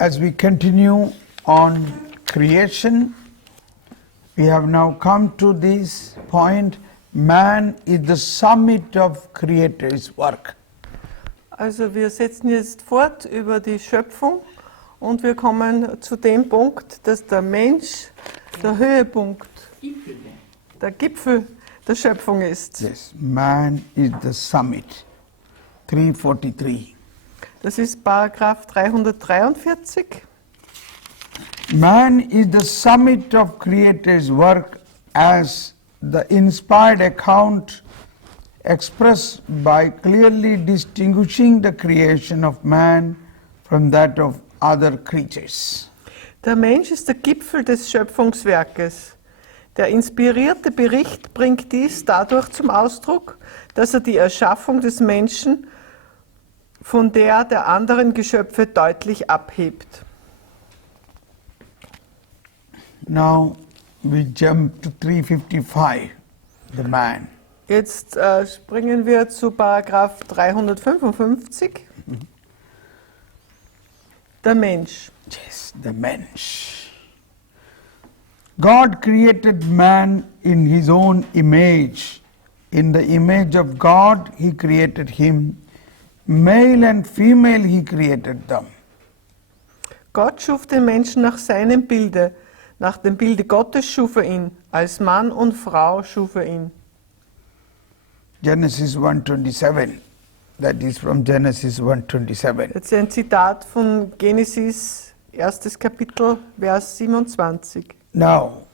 As we continue on creation, we have now come to this point, man is the summit of Creator's work. Also wir setzen jetzt fort über die Schöpfung und wir kommen zu dem Punkt, dass der Mensch der Höhepunkt, der Gipfel der Schöpfung ist. Yes, man is the summit. 343. Das ist Paragraph 343. Man is the summit of Creator's work as the inspired account expressed by clearly distinguishing the creation of man from that of other creatures. Der Mensch ist der Gipfel des Schöpfungswerkes. Der inspirierte Bericht bringt dies dadurch zum Ausdruck, dass er die Erschaffung des Menschen von der anderen Geschöpfe deutlich abhebt. Now we jump to 355, the man. Jetzt springen wir zu Paragraph 355. Der Mensch. Yes, the Mensch. God created man in his own image. In the image of God he created him. Male and female he created them. Gott schuf den Menschen nach seinem Bilde. Nach dem Bilde Gottes schuf er ihn. Als Mann und Frau schuf er ihn. Genesis 1:27. That is from Genesis 1:27. Jetzt ein Zitat von Genesis, 1. Kapitel, Vers 27. Now,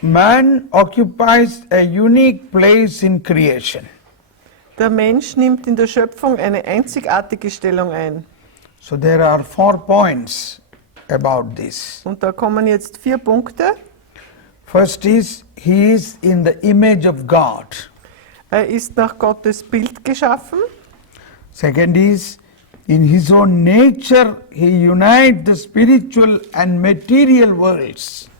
man occupies a unique place in creation. Der Mensch nimmt in der Schöpfung eine einzigartige Stellung ein. So there are 4 points about this. Und da kommen jetzt 4 Punkte. First is, he is in the image of God. Er ist nach Gottes Bild geschaffen. Second is, in his own nature he unites the spiritual and material worlds.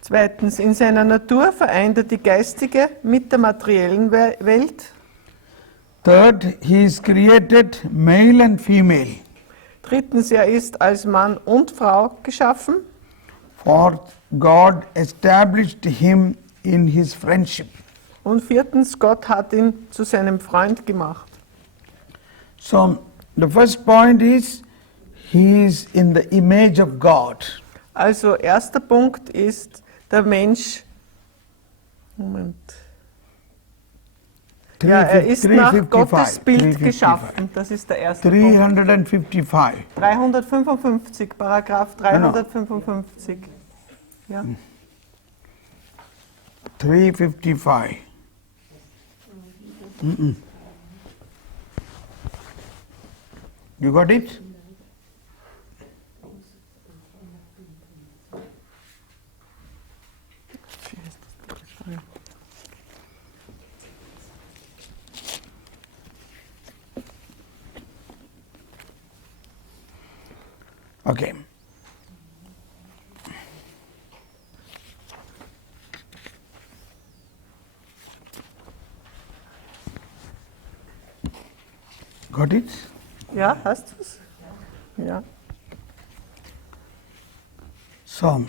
Zweitens, in seiner Natur vereint er die geistige mit der materiellen Welt. Third, he is created male and female. Drittens, er ist als Mann und Frau geschaffen. Fourth, God established him in his friendship. Und viertens, Gott hat ihn zu seinem Freund gemacht. So, the first point is, he is in the image of God. Also, erster Punkt ist, der Mensch, ja, er ist nach Gottes Bild geschaffen. Das ist der erste Punkt. 355. 355, Paragraph 355. Ja. 355. You got it? Okay. Got it? Ja, hast du es? Ja. So,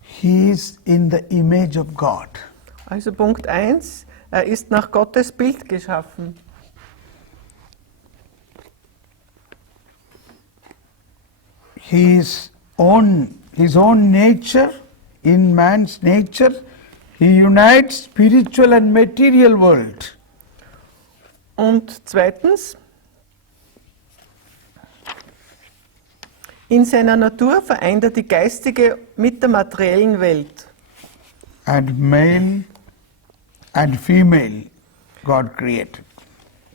he is in the image of God. Also Punkt 1, er ist nach Gottes Bild geschaffen. His own nature, in man's nature, he unites spiritual and material world. Und zweitens, in seiner Natur vereint er die geistige mit der materiellen Welt. And male and female God created.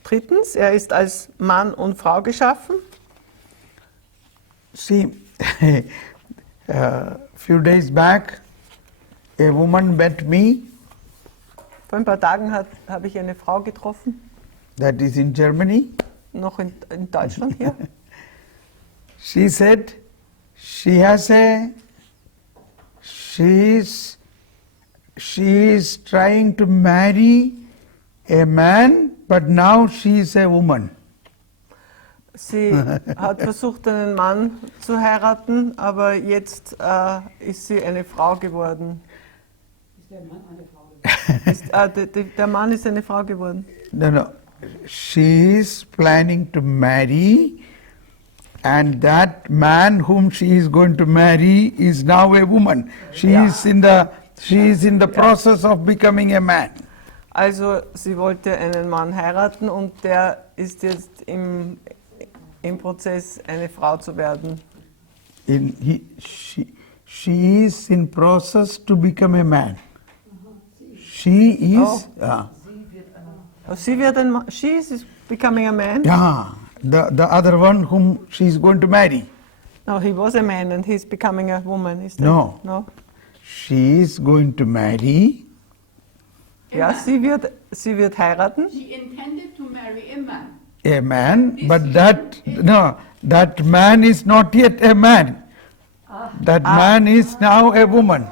Drittens, er ist als Mann und Frau geschaffen. See, few days back, a woman met me. Vor ein paar Tagen habe ich eine Frau getroffen, That is in Germany. noch in Deutschland hier. She said she is trying to marry a man, but now she is a woman. Sie hat versucht, einen Mann zu heiraten, aber jetzt ist sie eine Frau geworden. Ist der Mann eine Frau geworden? Der Mann ist eine Frau geworden. No. She is planning to marry, and that man whom she is going to marry is now a woman. She is in the process of becoming a man. Also sie wollte einen Mann heiraten und der ist jetzt im Prozess, eine Frau zu werden. She is in process to become a man. She is. She is becoming a man? Yeah, the other one whom she is going to marry. No, he was a man and he's becoming a woman. Is that? No. No. She is going to marry. Ja, sie wird heiraten. She intended to marry a man. A man, but that man is not yet a man. That man is now a woman.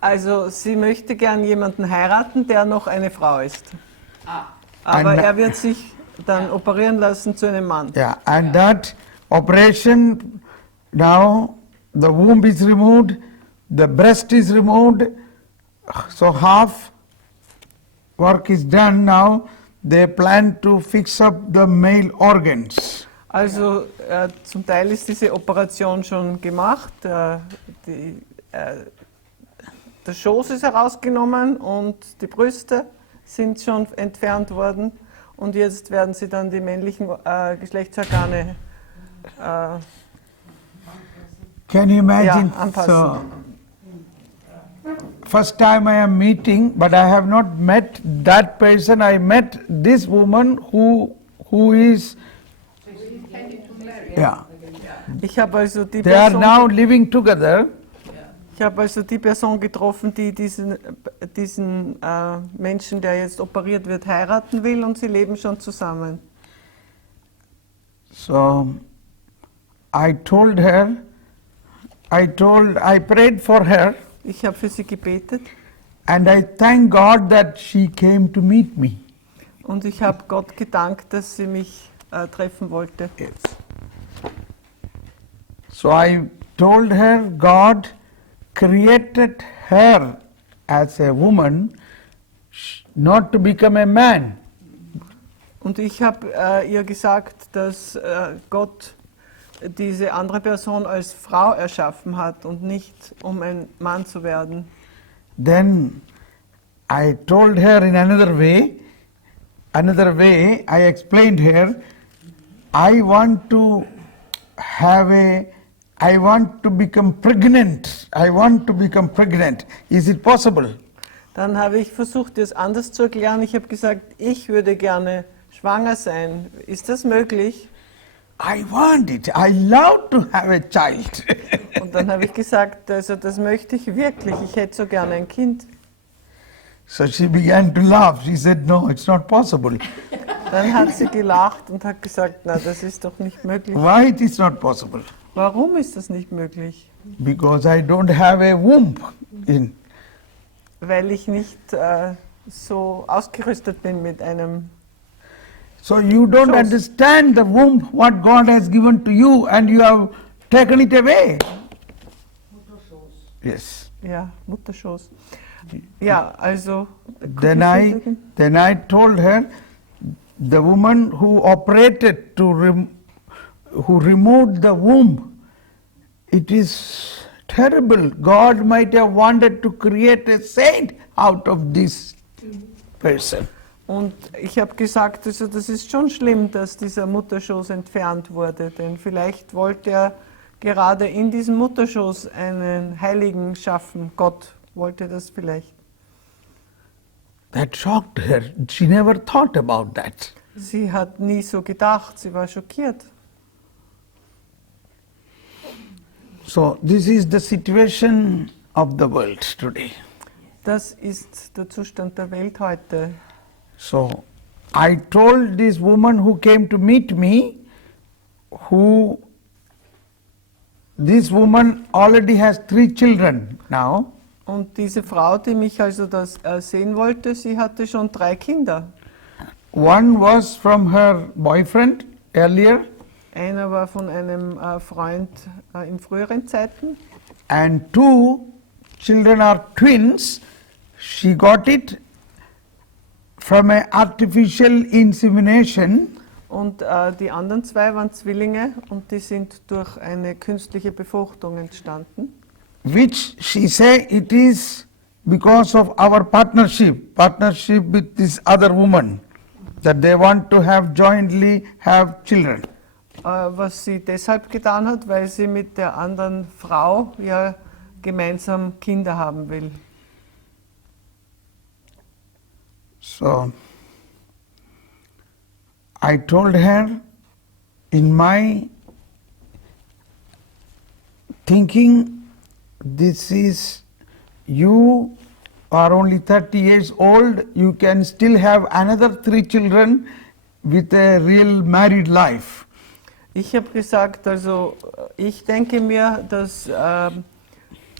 Also sie möchte gern jemanden heiraten, der noch eine Frau ist. Aber Ein er wird sich dann operieren lassen zu einem Mann. Yeah, and that operation, now the womb is removed, the breast is removed, so half work is done. Now they plan to fix up the male organs. Also zum Teil ist diese Operation schon gemacht. Der Schoß ist herausgenommen und die Brüste sind schon entfernt worden. Und jetzt werden sie dann die männlichen Geschlechtsorgane Can you imagine? anpassen. First time I am meeting, but I have not met that person. I met this woman who is. Yeah. Ich habe also die They are Person, now living together. ich habe also die Person getroffen, die diesen Menschen, der jetzt operiert wird, heiraten will, und sie leben schon zusammen. So I told her, I prayed for her, Ich habe für sie gebetet and I thank God that she came to meet me. und ich habe Gott gedankt, dass sie mich treffen wollte. Yes. So I told her God created her as a woman, not to become a man. Und ich habe ihr gesagt, dass Gott diese andere Person als Frau erschaffen hat und nicht um ein Mann zu werden. Then I told her in another way, I explained her, I want to become pregnant. I want to become pregnant. Is it possible? Dann habe ich versucht, das anders zu erklären. Ich habe gesagt, ich würde gerne schwanger sein. Ist das möglich? I want it. I love to have a child. Und dann habe ich gesagt, also das möchte ich wirklich. Ich hätte so gerne ein Kind. So she began to laugh. She said, no, it's not possible. Dann hat sie gelacht und hat gesagt, na, das ist doch nicht möglich. Why it is not possible? Warum ist das nicht möglich? Because I don't have a womb in. Weil ich nicht so ausgerüstet bin mit einem. So you don't Shows. understand the womb, what God has given to you, and you have taken it away. Yes. Ja, Mutterschoß. Ja, also. Then I told her, the woman who operated who removed the womb, it is terrible. God might have wanted to create a saint out of this person. Und ich habe gesagt, also das ist schon schlimm, dass dieser Mutterschoß entfernt wurde, denn vielleicht wollte er gerade in diesem Mutterschoß einen Heiligen schaffen. Gott wollte das vielleicht. That shocked her. She never thought about that. Sie hat nie so gedacht, sie war schockiert. So this is the situation of the world today. Das ist der Zustand der Welt heute. So I told this woman who came to meet me, this woman already has 3 children now. Und diese Frau, die mich also das sehen wollte, sie hatte schon 3 Kinder. One was from her boyfriend earlier, Einer war von einem Freund in früheren Zeiten and two children are twins. She got it from an artificial insemination, und die anderen zwei waren Zwillinge und die sind durch eine künstliche Befruchtung entstanden. which she said it is because of our partnership with this other woman, that they want to have jointly have children. Was sie deshalb getan hat, weil sie mit der anderen Frau ja gemeinsam Kinder haben will. So I told her, in my thinking, this is, you are only 30 years old, you can still have another 3 children with a real married life. Ich habe gesagt, also ich denke mir, dass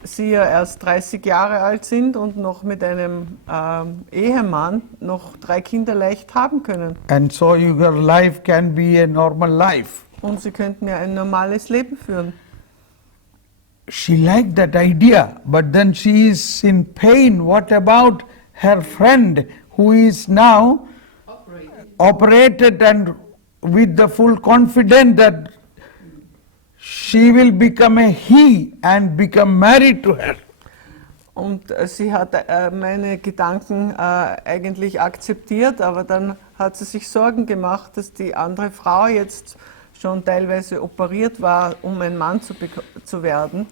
Sie ja erst 30 Jahre alt sind und noch mit einem Ehemann noch 3 Kinder leicht haben können. And so your life can be a normal life. Und Sie könnten ja ein normales Leben führen. She liked that idea, but then she is in pain. What about her friend who is now operated and with the full confidence that she will become a he and become married to her? Und sie hat meine Gedanken eigentlich akzeptiert, aber dann hat sie sich Sorgen gemacht, dass die andere Frau jetzt schon teilweise operiert war, um ein Mann zu werden.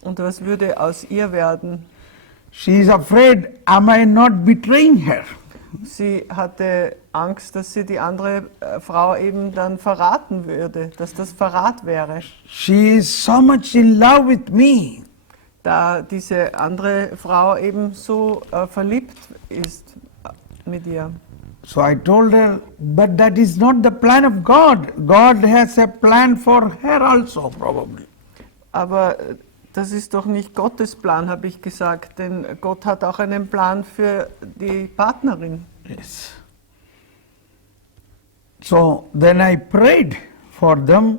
Und was würde aus ihr werden? She is afraid, am I not betraying her? Sie hatte Angst, dass sie die andere Frau eben dann verraten würde, dass das Verrat wäre. She is so much in love with me. Da diese andere Frau eben so verliebt ist mit ihr. So I told her, but that is not the plan of God. God has a plan for her also, probably. Aber das ist doch nicht Gottes Plan, habe ich gesagt, denn Gott hat auch einen Plan für die Partnerin. Yes. So then I prayed for them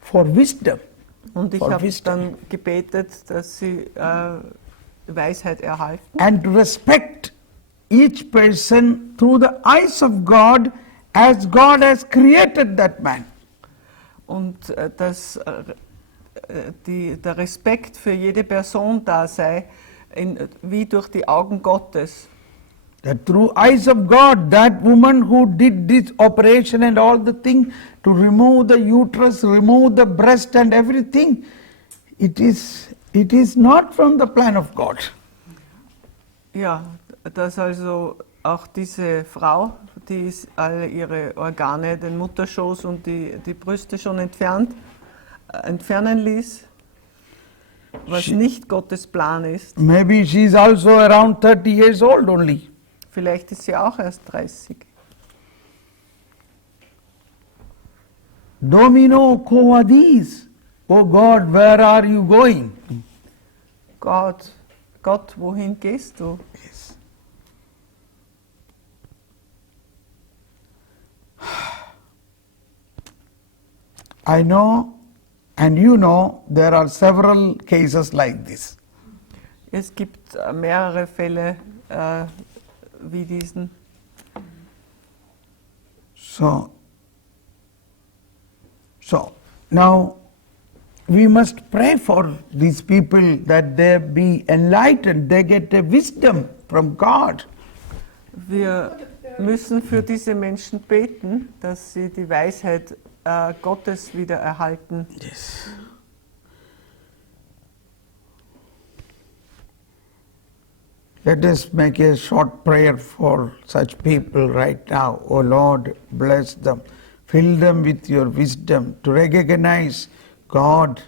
for wisdom. Und ich For habe wisdom. dann gebetet, dass sie Weisheit erhalten And to respect each person through the eyes of God as God has created that man. und dass der Respekt für jede Person da sei, wie durch die Augen Gottes. That through eyes of God, that woman who did this operation and all the thing to remove the uterus, remove the breast and everything, it is not from the plan of God. Ja, dass also auch diese Frau, die alle ihre Organe, den Mutterschoß und die Brüste schon entfernen ließ, was nicht Gottes Plan ist. Maybe she is also around 30 years old only. Vielleicht ist sie auch erst 30. Domino quo vadis? Oh God, where are you going? Gott, wohin gehst du? Yes. I know, and you know, there are several cases like this. Es gibt mehrere Fälle wie diesen. So now we must pray for these people that they be enlightened, they get a wisdom from God. Wir müssen für diese Menschen beten, dass sie die Weisheit Gottes wieder erhalten. Yes. Let us make a short prayer for such people right now. Oh Lord, bless them. Fill them with your wisdom to recognize God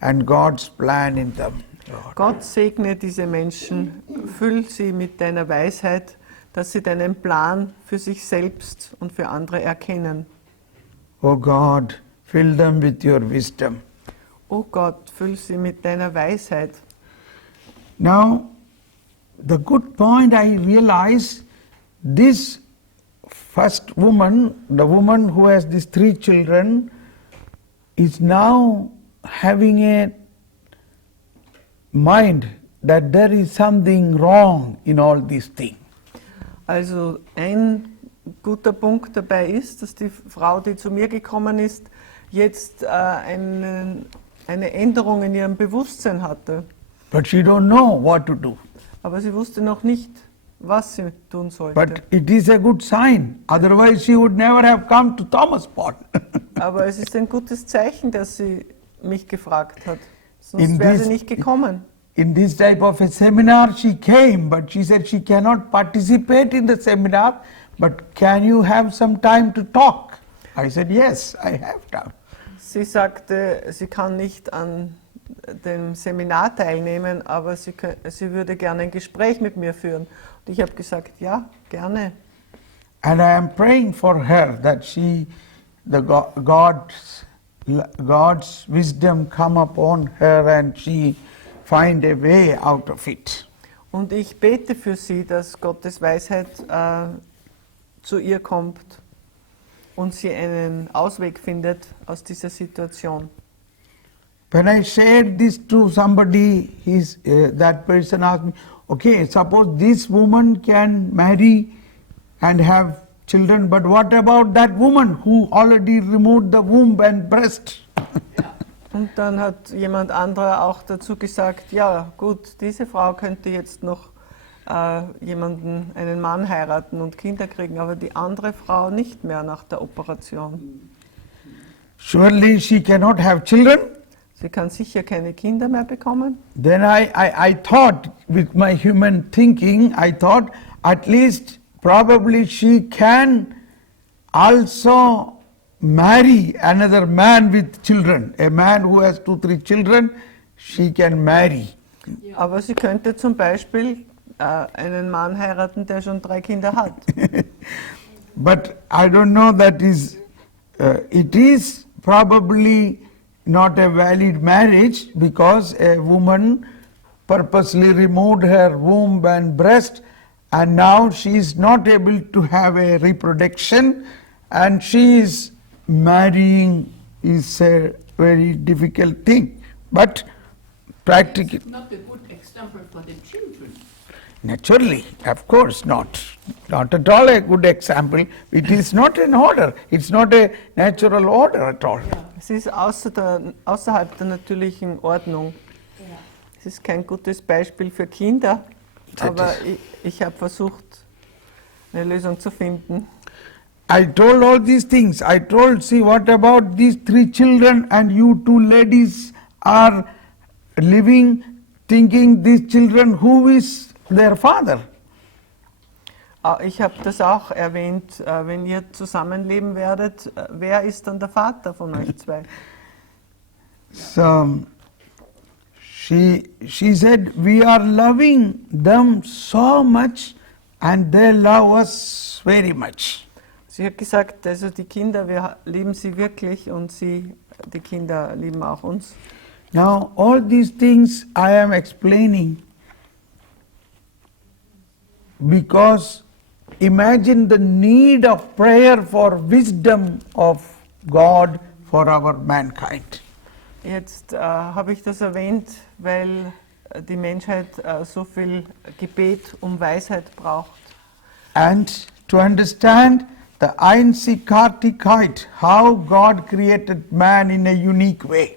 and God's plan in them. Lord. Gott segne diese Menschen, füll sie mit deiner Weisheit, dass sie deinen Plan für sich selbst und für andere erkennen. Oh God, fill them with your wisdom. Oh Gott, füll sie mit deiner Weisheit. Now, the good point I realize, this first woman, the woman who has these 3 children, is now having a mind that there is something wrong in all these things. Also ein guter Punkt dabei ist, dass die Frau, die zu mir gekommen ist, jetzt eine Änderung in ihrem Bewusstsein hatte. But she don't know what to do. Aber sie wusste noch nicht, was sie tun sollte. But it is a good sign. Otherwise she would never have come to Thomas Pot. Aber es ist ein gutes Zeichen, dass sie mich gefragt hat. In Sonst wäre this- sie nicht gekommen. In this type of a seminar she came, but she said she cannot participate in the seminar, but can you have some time to talk? I said, yes, I have time. Sie sagte, sie kann nicht an dem Seminar teilnehmen, aber sie würde gerne ein Gespräch mit mir führen. Und ich habe gesagt, ja, gerne. And I am praying for her that God's wisdom come upon her and she find a way out of it. Und ich bete für sie, dass Gottes Weisheit zu ihr kommt und sie einen Ausweg findet aus dieser Situation. When I shared this to somebody, that person asked me, okay, suppose this woman can marry and have children, but what about that woman who already removed the womb and breast? Und dann hat jemand anderer auch dazu gesagt, ja gut, diese Frau könnte jetzt noch einen Mann heiraten und Kinder kriegen, aber die andere Frau nicht mehr nach der Operation. Surely she cannot have children. Sie kann sicher keine Kinder mehr bekommen. Then I thought, with my human thinking, I thought at least probably she can also marry another man with children. A man who has 2, 3 children, she can marry. Aber sie könnte zum Beispiel einen Mann heiraten, der schon 3 Kinder hat. But I don't know that it is probably not a valid marriage because a woman purposely removed her womb and breast and now she is not able to have a reproduction and she is marrying is a very difficult thing. But practically, It's not a good example for the children. naturally, of course not. Not at all a good example. It is not an order. It's not a natural order at all. Es ist außerhalb der natürlichen Ordnung. Es ist kein gutes Beispiel für Kinder, aber ich habe versucht, eine Lösung zu finden. I told all these things. I told, see, what about these 3 children and you 2 ladies are living thinking these children, who is their father? Ich habe das auch erwähnt, wenn ihr zusammenleben werdet, wer ist dann der Vater von euch 2? So she said, we are loving them so much and they love us very much. Sie hat gesagt, also die Kinder, wir lieben sie wirklich und die Kinder lieben auch uns. Now all these things I am explaining because imagine the need of prayer for wisdom of God for our mankind. Jetzt habe ich das erwähnt, weil die Menschheit so viel Gebet um Weisheit braucht. And to understand the Einzigartigkeit, how God created man in a unique way.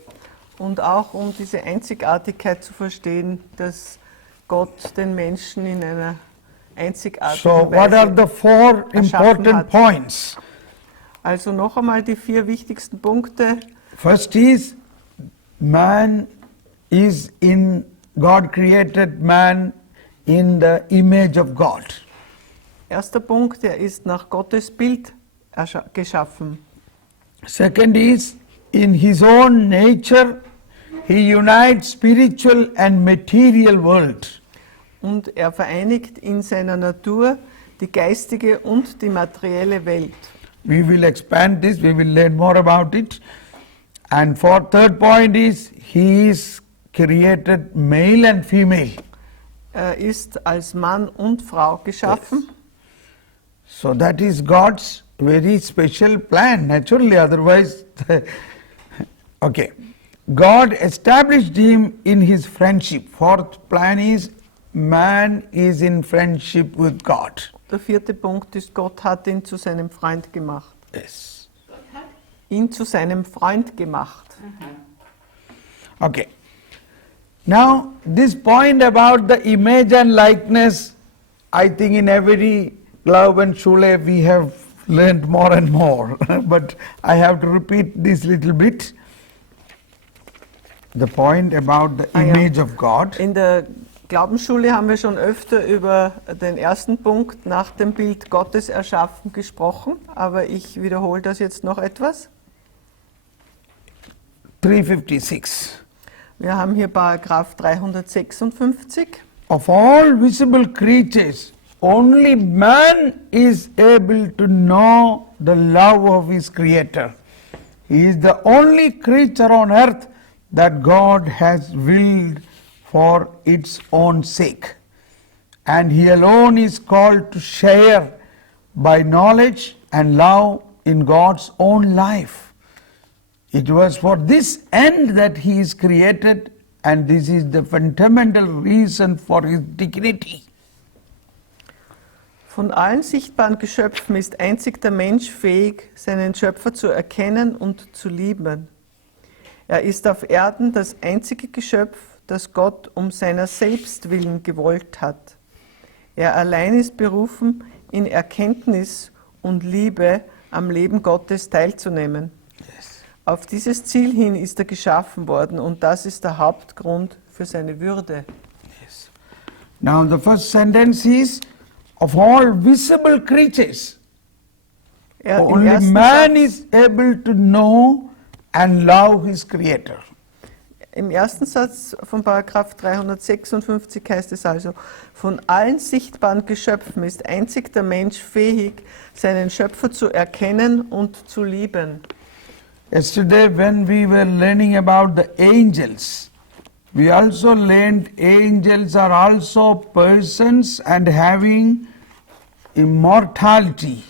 Und auch um diese Einzigartigkeit zu verstehen, dass Gott den Menschen in einer einzigartigen So what are the Weise 4 erschaffen important hat. points? Also noch einmal die 4 wichtigsten Punkte. First is, man is God created man in the image of God. Erster Punkt, er ist nach Gottes Bild geschaffen. Second is, in his own nature, he unites spiritual and material world. Und er vereinigt in seiner Natur die geistige und die materielle Welt. We will expand this, we will learn more about it. And third point is, he is created male and female. Er ist als Mann und Frau geschaffen. So that is God's very special plan, naturally, otherwise, okay. God established him in his friendship. Fourth plan is man is in friendship with God. Der vierte Punkt ist, Gott hat ihn zu seinem Freund gemacht. Yes. Gott hat. Ihn zu seinem Freund gemacht. Okay. Now, this point about the image and likeness, I think in every Glaube and Schule we have learned more and more, but I have to repeat this little bit. The point about the Ah, ja. image of God. In der Glaubensschule haben wir schon öfter über den ersten Punkt nach dem Bild Gottes erschaffen gesprochen, aber ich wiederhole das jetzt noch etwas. 356. Wir haben hier Paragraph 356. Of all visible creatures, only man is able to know the love of his Creator. He is the only creature on earth that God has willed for its own sake. And he alone is called to share by knowledge and love in God's own life. It was for this end that he is created, and this is the fundamental reason for his dignity. Von allen sichtbaren Geschöpfen ist einzig der Mensch fähig, seinen Schöpfer zu erkennen und zu lieben. Er ist auf Erden das einzige Geschöpf, das Gott um seiner selbst willen gewollt hat. Er allein ist berufen, in Erkenntnis und Liebe am Leben Gottes teilzunehmen. Auf dieses Ziel hin ist er geschaffen worden, und das ist der Hauptgrund für seine Würde. Yes. Now the first sentence is, of all visible creatures, Im only ersten man Satz- is able to know and love his Creator. Im ersten Satz von Paragraph 356 heißt es also, von allen sichtbaren Geschöpfen ist einzig der Mensch fähig, seinen Schöpfer zu erkennen und zu lieben. Yesterday when we were learning about the angels, we also learned angels are also persons and having immortality.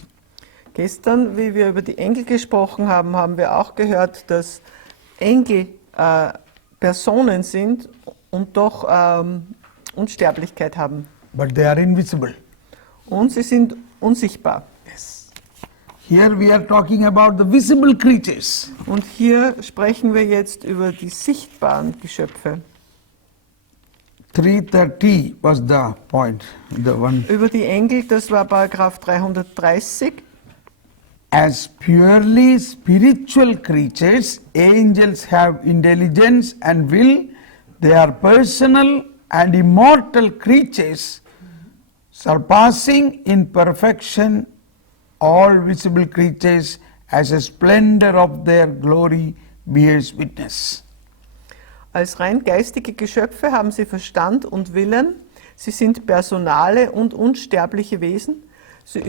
Gestern, wie wir über die Engel gesprochen haben, haben wir auch gehört, dass Engel Personen sind und doch Unsterblichkeit haben. But they are invisible. Und sie sind unsichtbar. Here we are talking about the visible creatures. Und hier sprechen wir jetzt über die sichtbaren Geschöpfe. 330 was the point, the one. Über die Engel, das war Paragraph 330. As purely spiritual creatures, angels have intelligence and will. They are personal and immortal creatures, surpassing in perfection all visible creatures, as a splendor of their glory bears witness. Als rein geistige Geschöpfe haben sie Verstand und Willen. Sie sind personale und unsterbliche Wesen. Sie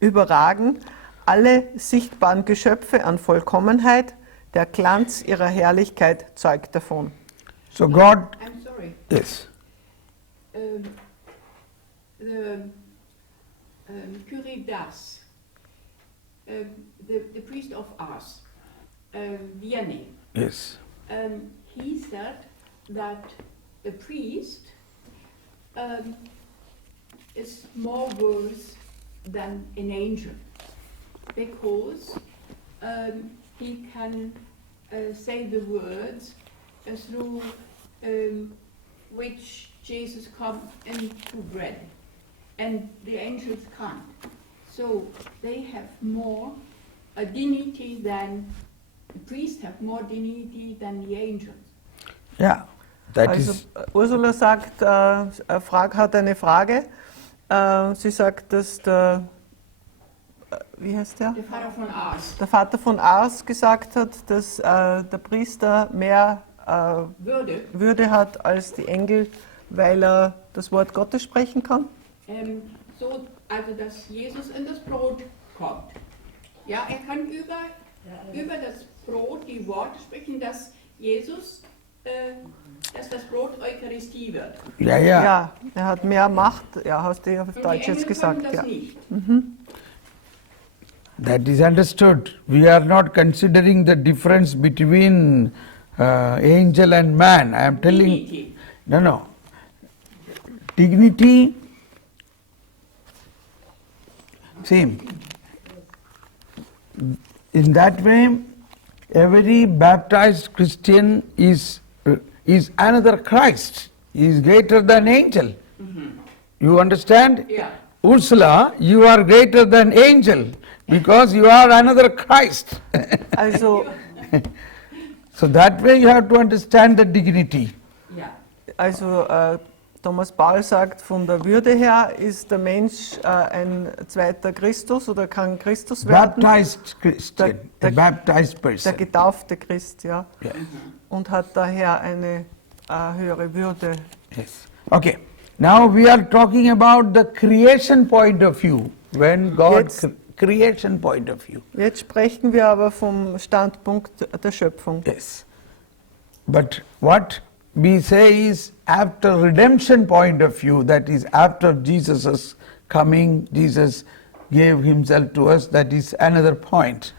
überragen alle sichtbaren Geschöpfe an Vollkommenheit. Der Glanz ihrer Herrlichkeit zeugt davon. So God, I'm sorry. yes, The Curé d'Ars, the priest of Ars, Vianney, yes, he said that a priest is more worth than an angel, because he can say the words through which Jesus come into bread, and the angels can't. So they have more dignity than the priests have more dignity than the angels. yeah, that Also is, Ursula sagt, hat eine Frage. Sie sagt, dass wie heißt der? Der Vater von Ars. Der Vater von Ars gesagt hat, dass der Priester mehr Würde hat als die Engel, weil er das Wort Gottes sprechen kann. So, also dass Jesus in das Brot kommt. Ja, er kann über das Brot die Worte sprechen, dass Jesus dass das Brot Eucharistie wird. Yeah, yeah. Ja, er hat mehr Macht, ja, hast du ja auf Und Deutsch die jetzt Engel können gesagt. das Ja. nicht. That is understood. We are not considering the difference between angel and man. I am telling. Dignity. No. Dignity. Same. In that way, every baptized Christian is another Christ. He is greater than angel. You understand? Ja. Ursula, you are greater than angel because you are another Christ. Also, So that way you have to understand the dignity. Ja. also Thomas Paul sagt, von der Würde her ist der Mensch ein zweiter Christus oder kann Christus werden. Baptized Christian, Der- a baptized Der person. getaufte Christ, ja. Yeah. Und hat daher eine höhere Würde. Yes. Okay. Now we are talking about the creation point of view. When God Jetzt- creation point of view. Jetzt sprechen wir aber vom Standpunkt der Schöpfung. Yes. But what we say is after redemption point of view, that is after Jesus' coming, Jesus gave himself to us, that is another point.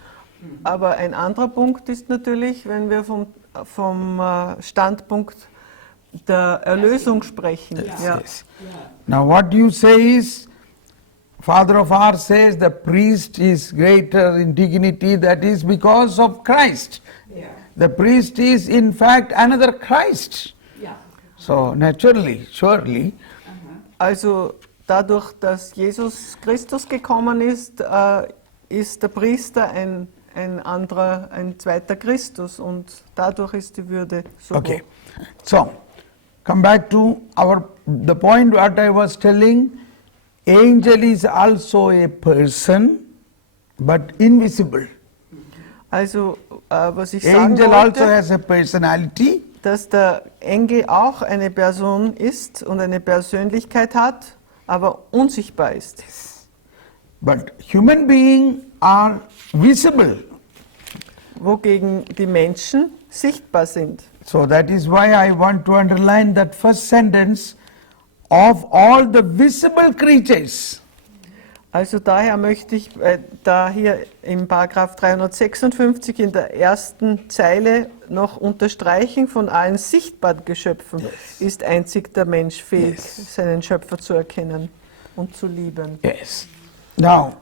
Aber ein anderer Punkt ist natürlich, wenn wir vom Standpunkt der Erlösung sprechen. Ja. Yes. Now what you say is, Father of ours says the priest is greater in dignity, that is because of Christ. Ja. The priest is in fact another Christ. Ja. So naturally, surely, Also dadurch, dass Jesus Christus gekommen ist, ist der Priester ein zweiter Christus und dadurch ist die Würde so okay. hoch. So, come back to the point what I was telling. Angel is also a person, but invisible. Also was ich sagen Angel also wollte, has a personality, dass der Engel auch eine Person ist und eine Persönlichkeit hat, aber unsichtbar ist. but human beings are visible. Wogegen die Menschen sichtbar sind. So that is why I want to underline that first sentence, of all the visible creatures. Also daher möchte ich da hier im Paragraph 356 in der ersten Zeile noch unterstreichen, von allen sichtbaren Geschöpfen ist einzig der Mensch fähig, seinen Schöpfer zu erkennen und zu lieben. Yes. Now,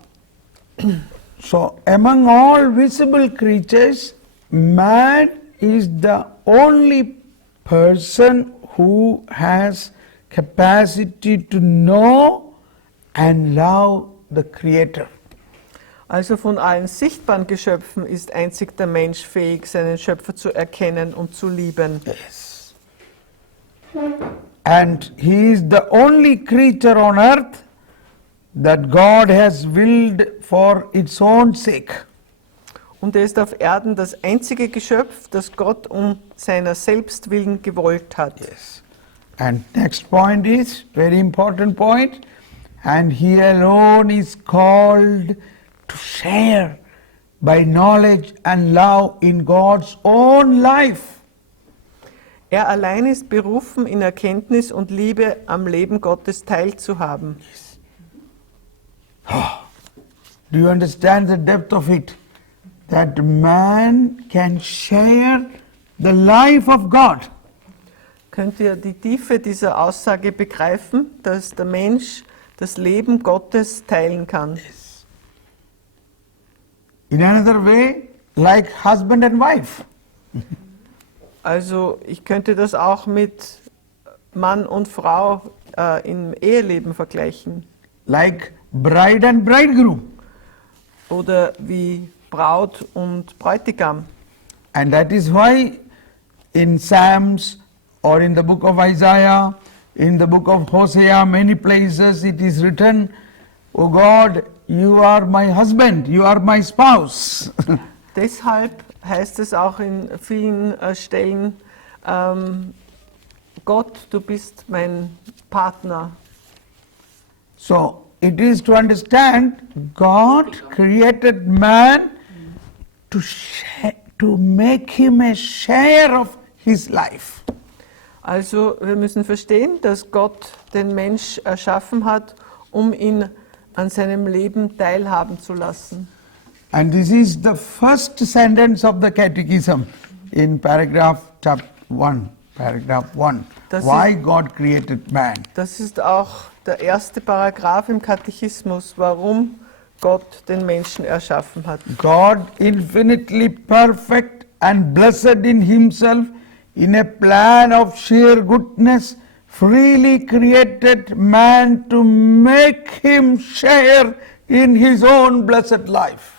so among all visible creatures, man is the only person who has capacity to know and love the Creator. Also von allen sichtbaren Geschöpfen ist einzig der Mensch fähig, seinen Schöpfer zu erkennen und zu lieben. Yes. And he is the only creature on earth that God has willed for its own sake. Und er ist auf Erden das einzige Geschöpf, das Gott um seiner selbst willen gewollt hat. Yes. And next point is very important point, and he alone is called to share by knowledge and love in God's own life. Er allein ist berufen, in Erkenntnis und Liebe am Leben Gottes teilzuhaben. Do you understand the depth of it? That man can share the life of God. Könnt ihr die Tiefe dieser Aussage begreifen, dass der Mensch das Leben Gottes teilen kann? In another way, like husband and wife. Also ich könnte das auch mit Mann und Frau im Eheleben vergleichen. Like bride and bridegroom. Oder wie Braut und Bräutigam. And that is why in Psalms or in the book of Isaiah, in the book of Hosea, many places it is written, "O God, you are my husband, you are my spouse." Deshalb heißt es auch in vielen Stellen, Gott, du bist mein Partner. So it is to understand God created man to make him a share of his life. Also wir müssen verstehen, dass Gott den Mensch erschaffen hat, um ihn an seinem Leben teilhaben zu lassen. And this is the first sentence of the Catechism in chapter 1, paragraph 1. Das Why ist- God created man. Das ist auch der erste Paragraph im Katechismus, warum Gott den Menschen erschaffen hat. God, infinitely perfect and blessed in himself, in a plan of sheer goodness, freely created man to make him share in his own blessed life.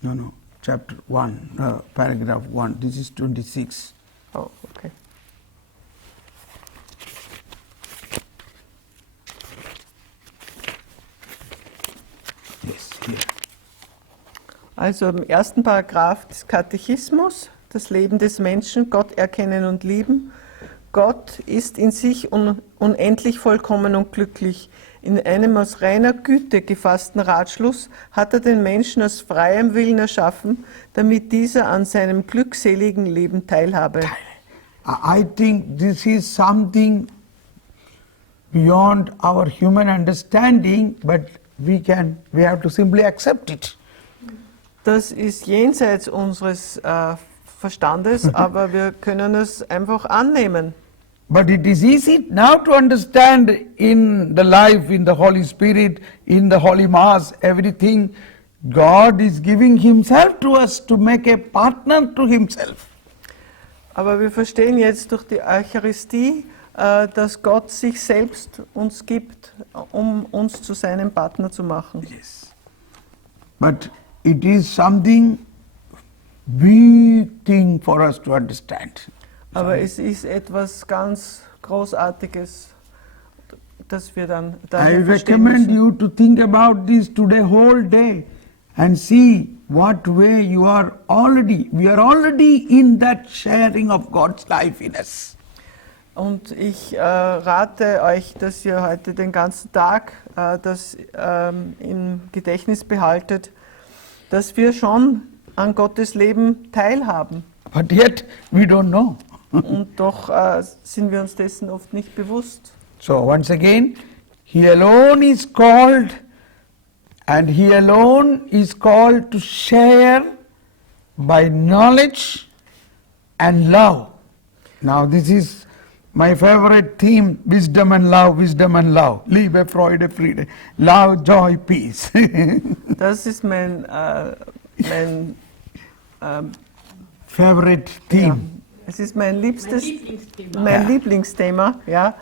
No, chapter 1, paragraph 1, this is 26. Oh, okay. Yes, here. Also im ersten Paragraph des Katechismus, das Leben des Menschen, Gott erkennen und lieben. Gott ist in sich unendlich vollkommen und glücklich. In einem aus reiner Güte gefassten Ratschluss hat er den Menschen aus freiem Willen erschaffen, damit dieser an seinem glückseligen Leben teilhabe. I think this is something beyond our human understanding, but we have to simply accept it. Das ist jenseits unseres Verstandes, aber wir können es einfach annehmen. But it is easy now to understand in the life, in the Holy Spirit, in the Holy Mass, everything. God is giving himself to us to make a partner to himself. Aber wir verstehen jetzt durch die Eucharistie, dass Gott sich selbst uns gibt, um uns zu seinem Partner zu machen. Yes. But it is something big thing for us to understand. Aber es ist etwas ganz Großartiges, das wir dann I daher verstehen recommend müssen. you to think about this today whole day and see what way we are already in that sharing of God's life in us. Und ich rate euch, dass ihr heute den ganzen Tag das im Gedächtnis behaltet, dass wir schon an Gottes Leben teilhaben. But yet we don't know. Und doch sind wir uns dessen oft nicht bewusst. So once again, he alone is called, and he alone is called to share by knowledge and love. Now this is my favorite theme, wisdom and love, wisdom and love. Liebe, Freude, Friede. Love, joy, peace. Das ist mein Favorite theme. es ist mein liebstes, Lieblingsthema. mein Ja. Lieblingsthema, ja.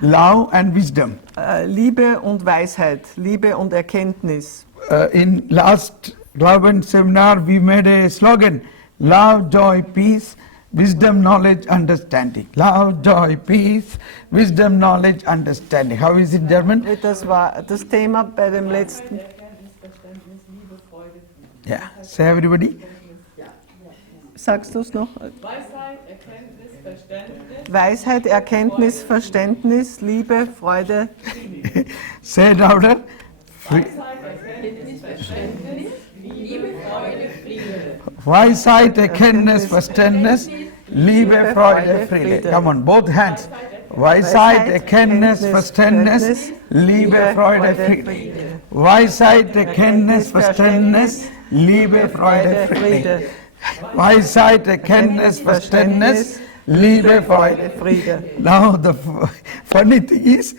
Love and wisdom. Liebe und Weisheit, Liebe und Erkenntnis. In last Glauben seminar we made a slogan, love, joy, peace, wisdom, knowledge, understanding. Love, joy, peace, wisdom, knowledge, understanding. How is it German? Das war das Thema bei dem letzten. Yeah. Say everybody. Sagst du es noch? Weisheit, Erkenntnis, Verständnis. Weisheit, Erkenntnis, Verständnis, Liebe, Freude. Say it louder. Weisheit, Erkenntnis, Verständnis, Liebe, Freude, Friede. Weisheit, Erkenntnis, Verständnis, Liebe, Freude, Friede. Come on, both hands. Weisheit, Erkenntnis, Verständnis, Liebe, Freude, Friede. Weisheit, Erkenntnis, Verständnis, Liebe, Freude, Friede. Weisheit, Erkenntnis, Verständnis, Liebe, Freude, Friede. Now the funny thing is,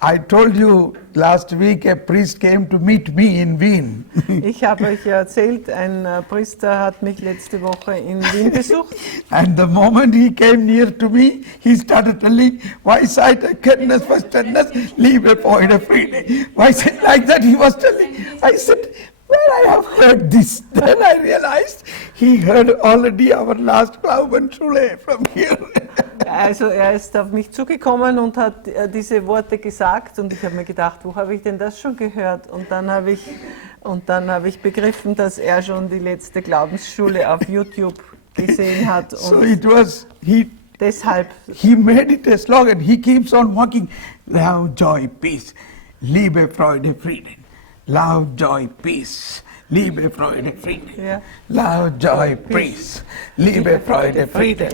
I told you last week a priest came to meet me in Wien. Ich habe euch ja erzählt, ein Priester hat mich letzte Woche in Wien besucht. And the moment he came near to me, he started telling, Weisheit, Erkenntnis, Verständnis, Liebe, Freude, Friede. Weisheit, like that he was telling. I said, where I have heard this? Then I realized he heard already our last Glaubensschule from here. Also er ist auf mich zugekommen und hat diese Worte gesagt und ich habe mir gedacht, wo habe ich denn das schon gehört? Und dann habe ich begriffen, dass er schon die letzte Glaubensschule auf YouTube gesehen hat So und it was, deshalb he made it a slogan. He keeps on walking, love, joy, peace, Liebe, Freude, Frieden. Love, joy, peace, Liebe, Freude, Friede. Ja. Love, joy, peace. Liebe, Freude, Friede.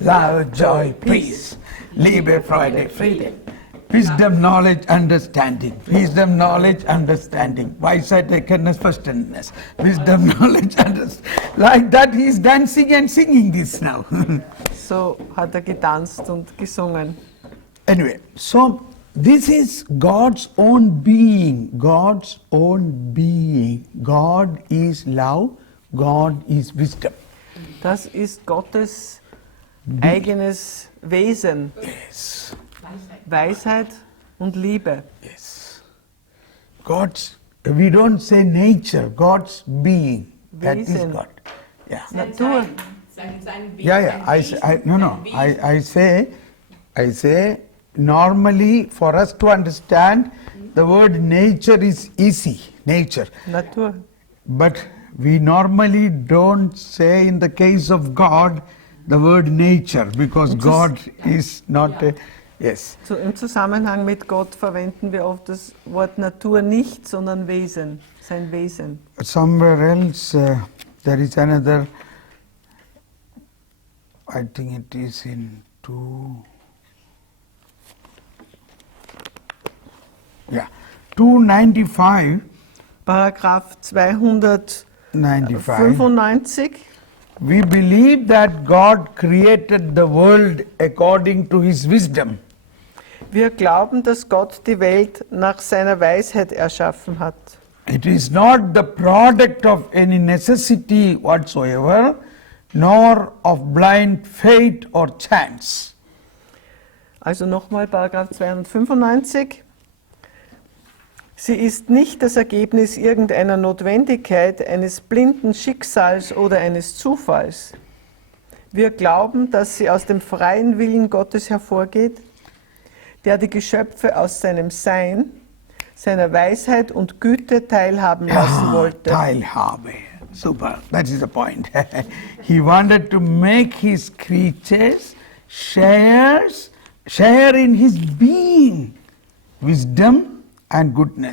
Love, joy, peace. Liebe, Freude, Friede. Wisdom, knowledge, understanding. Wisdom, knowledge, understanding. Weisheit, Erkenntnis, Verständnis. Wisdom, knowledge, understanding. Like that he is dancing and singing this now. So hat getanzt und gesungen. Anyway, so this is God's own being. God's own being. God is love. God is wisdom. Das ist Gottes eigenes Wesen. Yes. Weisheit und Liebe. Yes. God's, we don't say nature, God's being. That is Wesen. God. Yeah. Natur. Sein Wesen. Yeah. I say, normally for us to understand, the word nature is easy, nature. Natur. But we normally don't say in the case of God the word nature, because God is not a, yes. So im Zusammenhang mit Gott verwenden wir oft das Wort Natur nicht, sondern Wesen, sein Wesen. Somewhere else there is another, I think it is in 295. Paragraph 295. 95. We believe that God created the world according to His wisdom. Wir glauben, dass Gott die Welt nach seiner Weisheit erschaffen hat. It is not the product of any necessity whatsoever, nor of blind fate or chance. Also nochmal Paragraph 295. Sie ist nicht das Ergebnis irgendeiner Notwendigkeit, eines blinden Schicksals oder eines Zufalls. Wir glauben, dass sie aus dem freien Willen Gottes hervorgeht, der die Geschöpfe aus seinem Sein, seiner Weisheit und Güte teilhaben lassen wollte. Teilhabe. Super. That is the point. He wanted to make his creatures share in his being, wisdom and goodness.